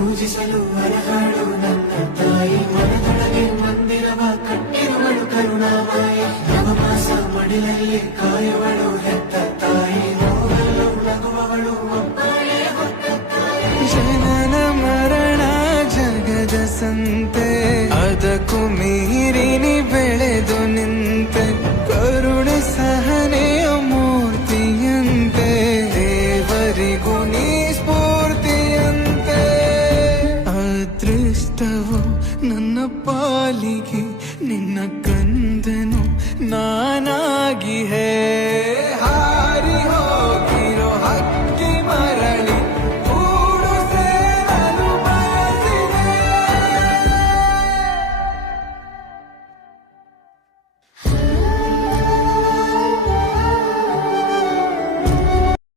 ಪೂಜಿಸಲು ಅರಹಾಡು ನನ್ನ ತಾಯಿ ಮನದೊಳಗೆ ಮಂದಿರವ ಕಟ್ಟಿರುವಳು ಕರುಣಾಮಾಯಿ ನವಮಾಸ ಮಡಿಲಲ್ಲಿ ಕಾಯುವಳು ಹೆತ್ತ ತಾಯಿ ನೋವಲ್ಲೂ ನಗುವವಳು ಒಬ್ಬಳೇ ಹೊತ್ತ ತಾಯಿ ಜನನ ಮರಣ ಜಗದ ಸಂತೆ